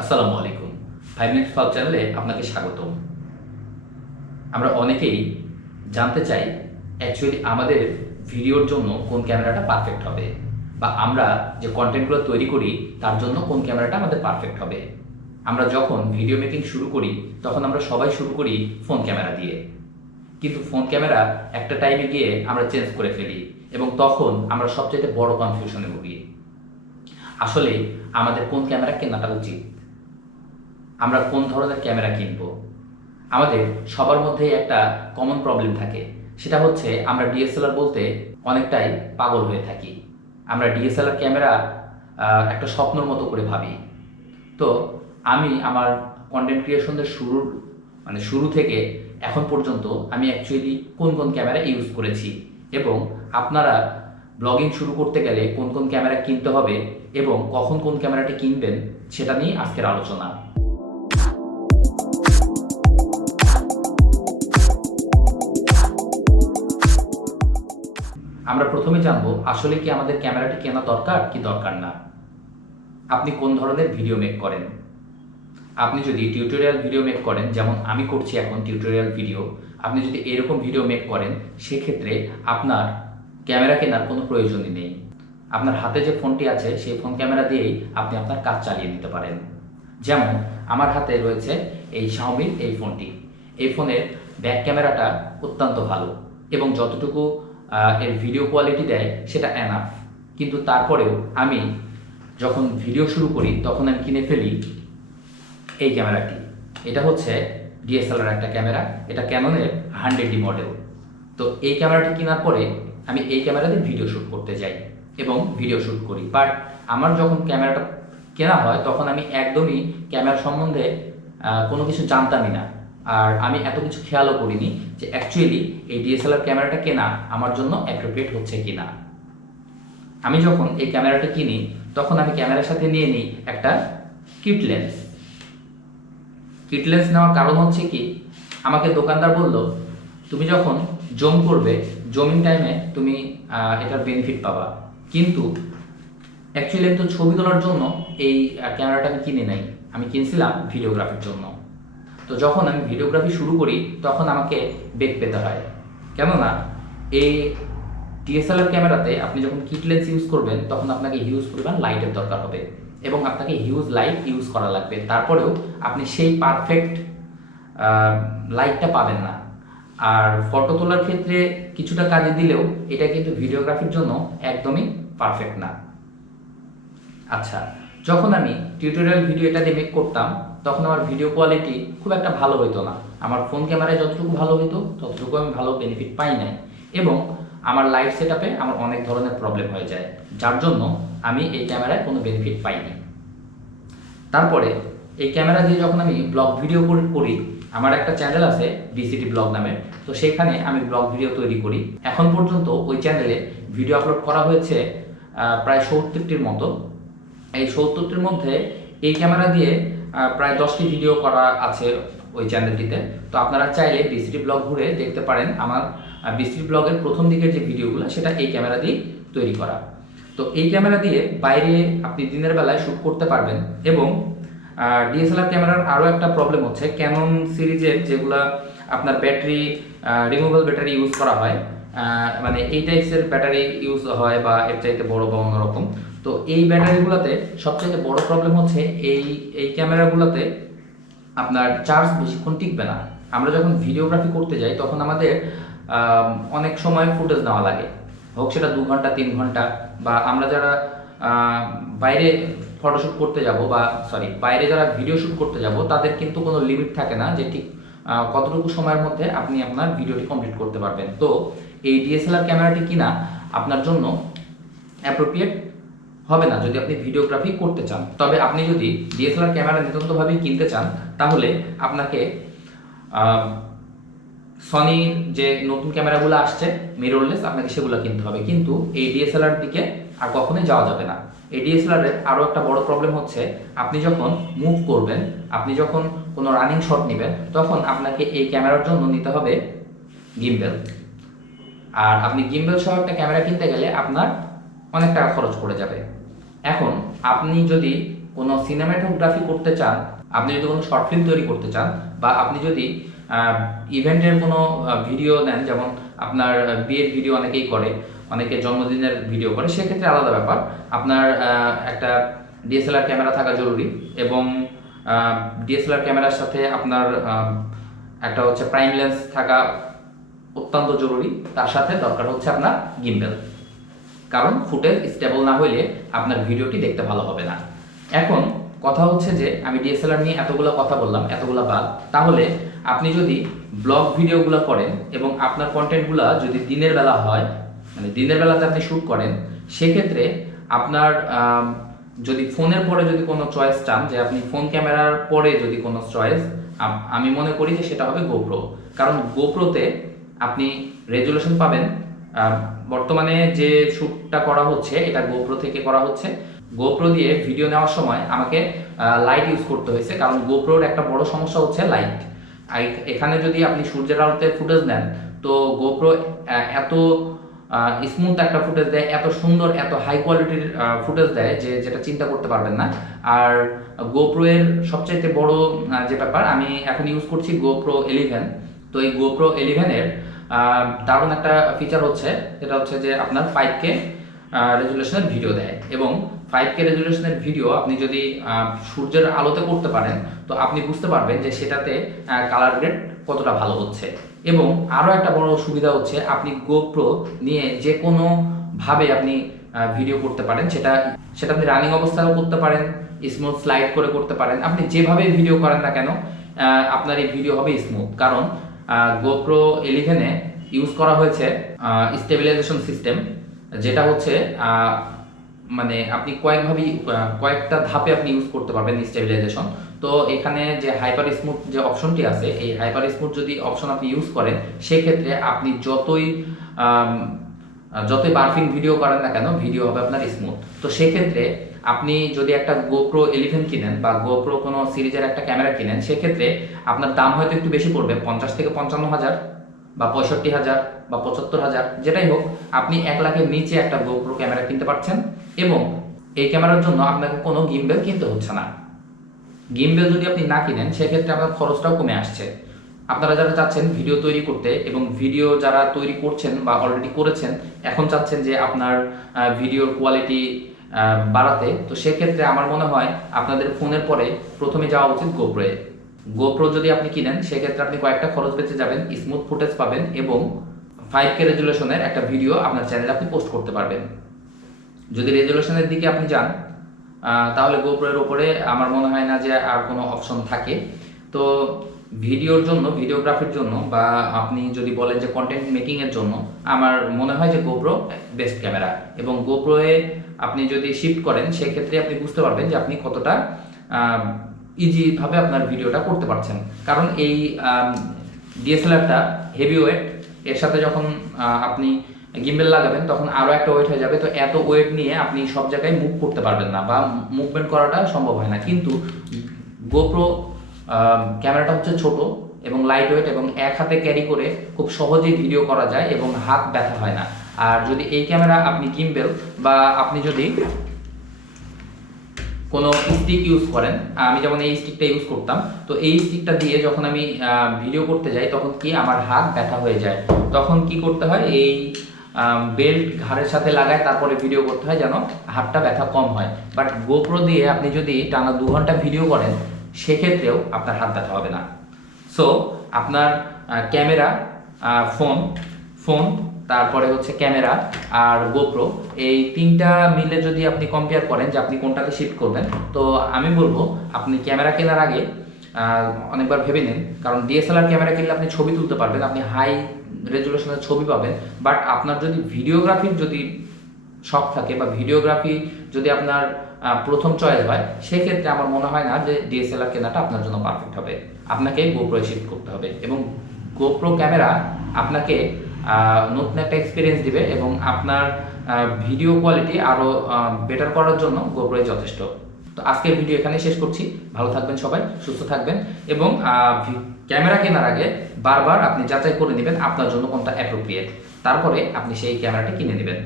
আসসালামু আলাইকুম। 5 minute first চ্যানেলে আপনাকে স্বাগতম। আমরা অনেকেই জানতে চাই অ্যাকচুয়ালি আমাদের ভিডিওর জন্য কোন ক্যামেরাটা পারফেক্ট হবে, বা আমরা যে কন্টেন্টগুলো তৈরি করি তার জন্য কোন ক্যামেরাটা আমাদের পারফেক্ট হবে। আমরা যখন ভিডিও মেকিং শুরু করি তখন আমরা সবাই শুরু করি ফোন ক্যামেরা দিয়ে, কিন্তু ফোন ক্যামেরা একটা টাইমে গিয়ে আমরা চেঞ্জ করে ফেলি এবং তখন আমরা সবচেয়ে বড় কনফিউশনে ভুগি। আসলে আমাদের কোন ক্যামেরা কেনাটা উচিত, আমরা কোন ধরনের ক্যামেরা কিনব। আমাদের সবার মধ্যেই একটা কমন প্রবলেম থাকে, সেটা হচ্ছে আমরা ডিএসএলআর বলতে অনেকটাই পাগল হয়ে থাকি। আমরা ডিএসএলআর ক্যামেরা একটা স্বপ্নর মতো করে ভাবি। তো আমি আমার কন্টেন্ট ক্রিয়েশনের শুরু থেকে এখন পর্যন্ত আমি অ্যাকচুয়ালি কোন কোন ক্যামেরা ইউজ করেছি এবং আপনারা ব্লগিং শুরু করতে গেলে কোন কোন ক্যামেরা কিনতে হবে এবং কখন কোন ক্যামেরাটি কিনবেন সেটা নিয়ে আজকের আলোচনা। আমরা প্রথমে জানবো আসলে কি আমাদের ক্যামেরাটি কেনা দরকার কি দরকার না। আপনি কোন ধরনের ভিডিও মেক করেন। আপনি যদি টিউটোরিয়াল ভিডিও মেক করেন, যেমন আমি করছি এখন টিউটোরিয়াল ভিডিও, আপনি যদি এরকম ভিডিও মেক করেন সেক্ষেত্রে আপনার ক্যামেরা কেনার কোনো প্রয়োজনই নেই। আপনার হাতে যে ফোনটি আছে সেই ফোন ক্যামেরা দিয়েই আপনি আপনার কাজ চালিয়ে নিতে পারেন। যেমন আমার হাতে রয়েছে এই শাওমির এই ফোনটি। এই ফোনের ব্যাক ক্যামেরাটা অত্যন্ত ভালো এবং যতটুকু এর ভিডিও কোয়ালিটি দেয় সেটা এনাফ, কিন্তু তারপরেও আমি যখন ভিডিও শুরু করি তখন আমি কিনে ফেলি এই ক্যামেরাটি। এটা হচ্ছে ডিএসএলআর একটা ক্যামেরা, এটা ক্যাননের 100D মডেল। তো এই ক্যামেরাটি কেনার পরে আমি এই ক্যামেরাতে ভিডিও শ্যুট করতে যাই এবং ভিডিও শ্যুট করি। বাট আমার যখন ক্যামেরাটা কেনা হয় তখন আমি একদমই ক্যামেরা সম্বন্ধে কোনো কিছু জানতামই না, আর আমি এত কিছু খেয়ালও করিনি যে অ্যাকচুয়ালি এই ডিএসএলআর ক্যামেরাটা কেনা আমার জন্য অ্যাপ্রোপ্রিয়েট হচ্ছে কি না। আমি যখন এই ক্যামেরাটা কিনি তখন আমি ক্যামেরার সাথে নিয়ে নিই একটা কিট লেন্স। কিট লেন্স নেওয়ার কারণ হচ্ছে কি, আমাকে দোকানদার বলল তুমি যখন জুম করবে জুমিং টাইমে তুমি এটার বেনিফিট পাবা, কিন্তু অ্যাকচুয়ালি আমি তো ছবি তোলার জন্য এই ক্যামেরাটা আমি কিনে নাই, আমি কিনছিলাম ভিডিওগ্রাফির জন্য। তো যখন আমি ভিডিওগ্রাফি শুরু করি তখন আমাকে বেগ পেতে হয়, কেননা এই ডিএসএলআর ক্যামেরাতে আপনি যখন কিট লেন্স ইউজ করবেন তখন আপনাকে হিউজ পরিমাণ লাইটের দরকার হবে এবং আপনাকে হিউজ লাইট ইউজ করা লাগবে, তারপরেও আপনি সেই পারফেক্ট লাইটটা পাবেন না। আর ফটো তোলার ক্ষেত্রে কিছুটা কাজে দিলেও এটা কিন্তু ভিডিওগ্রাফির জন্য একদমই পারফেক্ট না। আচ্ছা, যখন আমি টিউটোরিয়াল ভিডিও এটা দিয়ে মেক করতাম তখন আমার ভিডিও কোয়ালিটি খুব একটা ভালো হতো না। আমার ফোন ক্যামেরায় যতটুকু ভালো হতো ততটুকু আমি ভালো বেনিফিট পাই নাই এবং আমার লাইট সেট আপে আমার অনেক ধরনের প্রবলেম হয়ে যায়, যার জন্য আমি এই ক্যামেরায় কোনো বেনিফিট পাইনি। তারপরে এই ক্যামেরা দিয়ে যখন আমি ব্লগ ভিডিও করি, আমার একটা চ্যানেল আছে বিসিটি ব্লগ নামে, তো সেখানে আমি ব্লগ ভিডিও তৈরি করি। এখন পর্যন্ত ওই চ্যানেলে ভিডিও আপলোড করা হয়েছে প্রায় 70টির মতো। এই 70টির মধ্যে এই ক্যামেরা দিয়ে প্রায় 10টি ভিডিও করা আছে ওই চ্যানেলটিতে। তো আপনারা চাইলে বিসিটি ব্লগ ঘুরে দেখতে পারেন আমার বিসিটি ব্লগের প্রথম দিকের যে ভিডিওগুলো সেটা এই ক্যামেরা দিয়ে তৈরি করা। তো এই ক্যামেরা দিয়ে বাইরে আপনি দিনের বেলায় শ্যুট করতে পারবেন। এবং ডিএসএলআর ক্যামেরার আরও একটা প্রবলেম হচ্ছে, ক্যানন সিরিজের যেগুলা আপনার ব্যাটারি রিমুভেবল ব্যাটারি ইউজ করা হয়, মানে এই টাইপসের ব্যাটারি ইউজ হয় বা এর চাইতে বড় বা অন্যরকম। তো এই ব্যাটারিগুলোতে সবচেয়ে বড় প্রবলেম হচ্ছে এই ক্যামেরাগুলোতে আপনার চার্জ বেশিক্ষণ টিকবে না। আমরা যখন ভিডিওগ্রাফি করতে যাই তখন আমাদের অনেক সময় ফুটেজ নেওয়া লাগে, হোক সেটা 2 ঘন্টা 3 ঘন্টা, বা আমরা যারা বাইরে ফটোশ্যুট করতে যাব বা বাইরে যারা ভিডিও শ্যুট করতে যাব তাদের কিন্তু কোনো লিমিট থাকে না যে ঠিক কতটুকু সময়ের মধ্যে আপনি আপনার ভিডিওটি কমপ্লিট করতে পারবেন। তো এই ডিএসএলআর ক্যামেরাটি কিনা আপনার জন্য অ্যাপ্রোপ্রিয়েট হবে না যদি আপনি ভিডিওগ্রাফি করতে চান। তবে আপনি যদি ডিএসএলআর ক্যামেরা নিতান্তভাবেই কিনতে চান তাহলে আপনাকে সনির যে নতুন ক্যামেরাগুলো আসছে মিররলেস, আপনাকে সেগুলো কিনতে হবে, কিন্তু এই ডিএসএলআর দিকে আর কখনোই যাওয়া যাবে না। এই ডিএসএলআরের আরও একটা বড় প্রবলেম হচ্ছে, আপনি যখন মুভ করবেন, আপনি যখন কোনো রানিং শট নেবেন তখন আপনাকে এই ক্যামেরার জন্য নিতে হবে গিম্বেল। আর আপনি গিম্বেল সহ একটা ক্যামেরা কিনতে গেলে আপনার অনেক টাকা খরচ পড়ে যাবে। এখন আপনি যদি কোনো সিনেমাটোগ্রাফি করতে চান, আপনি যদি কোনো শর্ট ফিল্ম তৈরি করতে চান, বা আপনি যদি ইভেন্টের কোনো ভিডিও নেন, যেমন আপনার বিয়ের ভিডিও অনেকেই করে, অনেকে জন্মদিনের ভিডিও করে, সেক্ষেত্রে আলাদা ব্যাপার। আপনার একটা ডিএসএলআর ক্যামেরা থাকা জরুরি, এবং ডিএসএলআর ক্যামেরার সাথে আপনার একটা হচ্ছে প্রাইম লেন্স থাকা অত্যন্ত জরুরি। তার সাথে দরকার হচ্ছে আপনার গিম্বেল, কারণ ফুটেজ স্টেবল না হইলে আপনার ভিডিওটি দেখতে ভালো হবে না। এখন কথা হচ্ছে যে আমি ডিএসএলআর নিয়ে এতগুলো কথা বললাম, এতগুলো বাদ, তাহলে আপনি যদি ব্লগ ভিডিওগুলো করেন এবং আপনার কন্টেন্টগুলো যদি দিনের বেলা হয়, মানে দিনের বেলাতে আপনি শ্যুট করেন, সেক্ষেত্রে আপনার যদি ফোনের পরে যদি কোনো চয়েস চান, যে আপনি ফোন ক্যামেরার পরে যদি কোনো চয়েস, আমি মনে করি যে সেটা হবে গোপ্রো। কারণ গোপ্রোতে আপনি রেজুলেশন পাবেন। বর্তমানে যে শ্যুটটা করা হচ্ছে এটা গোপ্রো থেকে করা হচ্ছে। গোপ্রো দিয়ে ভিডিও নেওয়ার সময় আমাকে লাইট ইউজ করতে হয়েছে, কারণ গোপ্রোর একটা বড় সমস্যা হচ্ছে লাইট। এখানে যদি আপনি সূর্যের আলোতে ফুটেজ নেন, তো গোপ্রো এত স্মুথ একটা ফুটেজ দেয়, এত সুন্দর, এত হাই কোয়ালিটির ফুটেজ দেয় যে যেটা চিন্তা করতে পারবেন না। আর গোপ্রো এর সবচাইতে বড় যে ব্যাপার, আমি এখন ইউজ করছি গোপ্রো 11। তো এই গোপ্রো 11 এর দারুণ একটা ফিচার হচ্ছে, যেটা হচ্ছে যে আপনার 5K রেজুলেশনের ভিডিও দেয়, এবং 5K রেজুলেশনের ভিডিও আপনি যদি সূর্যের আলোতে করতে পারেন, তো আপনি বুঝতে পারবেন যে সেটাতে কালার গ্রেড কতটা ভালো হচ্ছে। এবং আরও একটা বড় সুবিধা হচ্ছে, আপনি গোপ্রো নিয়ে যে কোনো ভাবে আপনি ভিডিও করতে পারেন। সেটা আপনি রানিং অবস্থায়ও করতে পারেন, স্মুথ স্লাইড করে করতে পারেন। আপনি যেভাবে ভিডিও করেন না কেন, আপনার এই ভিডিও হবে স্মুথ। কারণ গোপ্রো 11-এ ইউজ করা হয়েছে স্টেবিলাইজেশন সিস্টেম, যেটা হচ্ছে মানে আপনি কয়েকটা ধাপে আপনি ইউজ করতে পারবেন স্টেবিলাইজেশন। তো এখানে যে হাইপার স্মুথ যে অপশনটি আছে, এই হাইপার স্মুথ যদি অপশন আপনি ইউজ করেন, সেক্ষেত্রে আপনি যতই বার্ফিং ভিডিও করেন না কেন, ভিডিও হবে আপনার স্মুথ। তো সেক্ষেত্রে আপনি যদি একটা গোপ্রো 11 কিনেন বা গোপ্রো কোনো সিরিজের একটা ক্যামেরা কিনেন, সেক্ষেত্রে আপনার দাম হয়তো একটু বেশি পড়বে, 50 থেকে 55,000 বা 65,000 বা 75,000, যেটাই হোক। আপনি 1 লাখের নিচে একটা গোপ্রো ক্যামেরা কিনতে পারছেন, এবং এই ক্যামেরার জন্য আপনাকে কোনো গিম্বেল কিনতে হচ্ছে না। গিম্বেল যদি আপনি না কিনেন, সেক্ষেত্রে আপনার খরচটাও কমে আসছে। আপনারা যারা চাচ্ছেন ভিডিও তৈরি করতে, এবং ভিডিও যারা তৈরি করছেন বা অলরেডি করেছেন, এখন চাচ্ছেন যে আপনার ভিডিওর কোয়ালিটি বাড়াতে, তো সেক্ষেত্রে আমার মনে হয় আপনাদের ফোনের পরে প্রথমে যাওয়া উচিত গোপ্রোয়ে। গোপ্রো যদি আপনি কিনেন, সেক্ষেত্রে আপনি কয়েকটা খরচ বেঁচে যাবেন, স্মুথ ফুটেজ পাবেন, এবং 5K রেজুলেশনের একটা ভিডিও আপনার চ্যানেলে আপনি পোস্ট করতে পারবেন। যদি রেজুলেশনের দিকে আপনি যান, তাহলে গোপ্রোর ওপরে আমার মনে হয় না যে আর কোনো অপশন থাকে। তো ভিডিওর জন্য, ভিডিওগ্রাফির জন্য, বা আপনি যদি বলেন যে কন্টেন্ট মেকিংয়ের জন্য, আমার মনে হয় যে গোপ্রো বেস্ট ক্যামেরা। এবং গোপ্রোয়ে আপনি যদি শিফট করেন, সেক্ষেত্রে আপনি বুঝতে পারবেন যে আপনি কতটা ইজিভাবে আপনার ভিডিওটা করতে পারছেন। কারণ এই ডিএসএলআরটা হেভি ওয়েট, এর সাথে যখন আপনি গিম্বেল লাগাবেন, তখন আরও একটা ওয়েট হয়ে যাবে। তো এত ওয়েট নিয়ে আপনি সব জায়গায় মুভ করতে পারবেন না, বা মুভমেন্ট করাটা সম্ভব হয় না। কিন্তু গোপ্রো ক্যামেরাটা হচ্ছে ছোট এবং লাইট ওয়েট, এবং এক হাতে ক্যারি করে খুব সহজেই ভিডিও করা যায়, এবং হাত ব্যথা হয় না। আর যদি এই ক্যামেরা আপনি গিম্বেল, বা আপনি যদি কোনো স্টিক ইউজ করেন, আমি যেমন এই স্টিকটা ইউজ করতাম, তো এই স্টিকটা দিয়ে যখন আমি ভিডিও করতে যাই, তখন কি আমার হাত ব্যথা হয়ে যায়। তখন কি করতে হয়, এই বেল্ট ঘাড়ের সাথে লাগায় তারপরে ভিডিও করতে হয়, যেন হাতটা ব্যথা কম হয়। বাট গোপ্রো দিয়ে আপনি যদি টানা 2 ঘন্টা ভিডিও করেন, সেক্ষেত্রেও আপনার হাত ব্যথা হবে না। সো আপনার ক্যামেরা, ফোন, তারপরে হচ্ছে ক্যামেরা আর গোপ্রো, এই 3টা মিলে যদি আপনি কম্পেয়ার করেন যে আপনি কোনটাতে শিফট করবেন, তো আমি বলবো আপনি ক্যামেরা কেনার আগে অনেকবার ভেবে নিন। কারণ ডিএসএলআর ক্যামেরা কিনলে আপনি ছবি তুলতে পারবেন, আপনি হাই রেজুলেশনের ছবি পাবেন। বাট আপনার যদি ভিডিওগ্রাফির যদি শখ থাকে, বা ভিডিওগ্রাফি যদি আপনার প্রথম চয়েস হয়, সেক্ষেত্রে আমার মনে হয় না যে ডিএসএলআর কেনাটা আপনার জন্য পারফেক্ট হবে। আপনাকে গোপ্রোয়ে শিফট করতে হবে, এবং গোপ্রো ক্যামেরা আপনাকে নতুন একটা এক্সপিরিয়েন্স দিবে, এবং আপনার ভিডিও কোয়ালিটি আরও বেটার করার জন্য গোপ্রোই যথেষ্ট। তো আজকের ভিডিও এখানে শেষ করছি। ভালো থাকবেন সবাই, সুস্থ থাকবেন, এবং ক্যামেরা কেনার আগে বারবার আপনি যাচাই করে নেবেন আপনার জন্য কোনটা অ্যাপ্রোপ্রিয়েট, তারপরে আপনি সেই ক্যামেরাটি কিনে নেবেন।